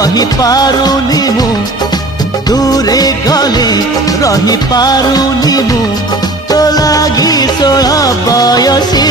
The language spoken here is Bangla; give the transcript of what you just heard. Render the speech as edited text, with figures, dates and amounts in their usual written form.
रही पारुनी मु दूरे गले रही पारुनी मु तो लागी 16 बयसी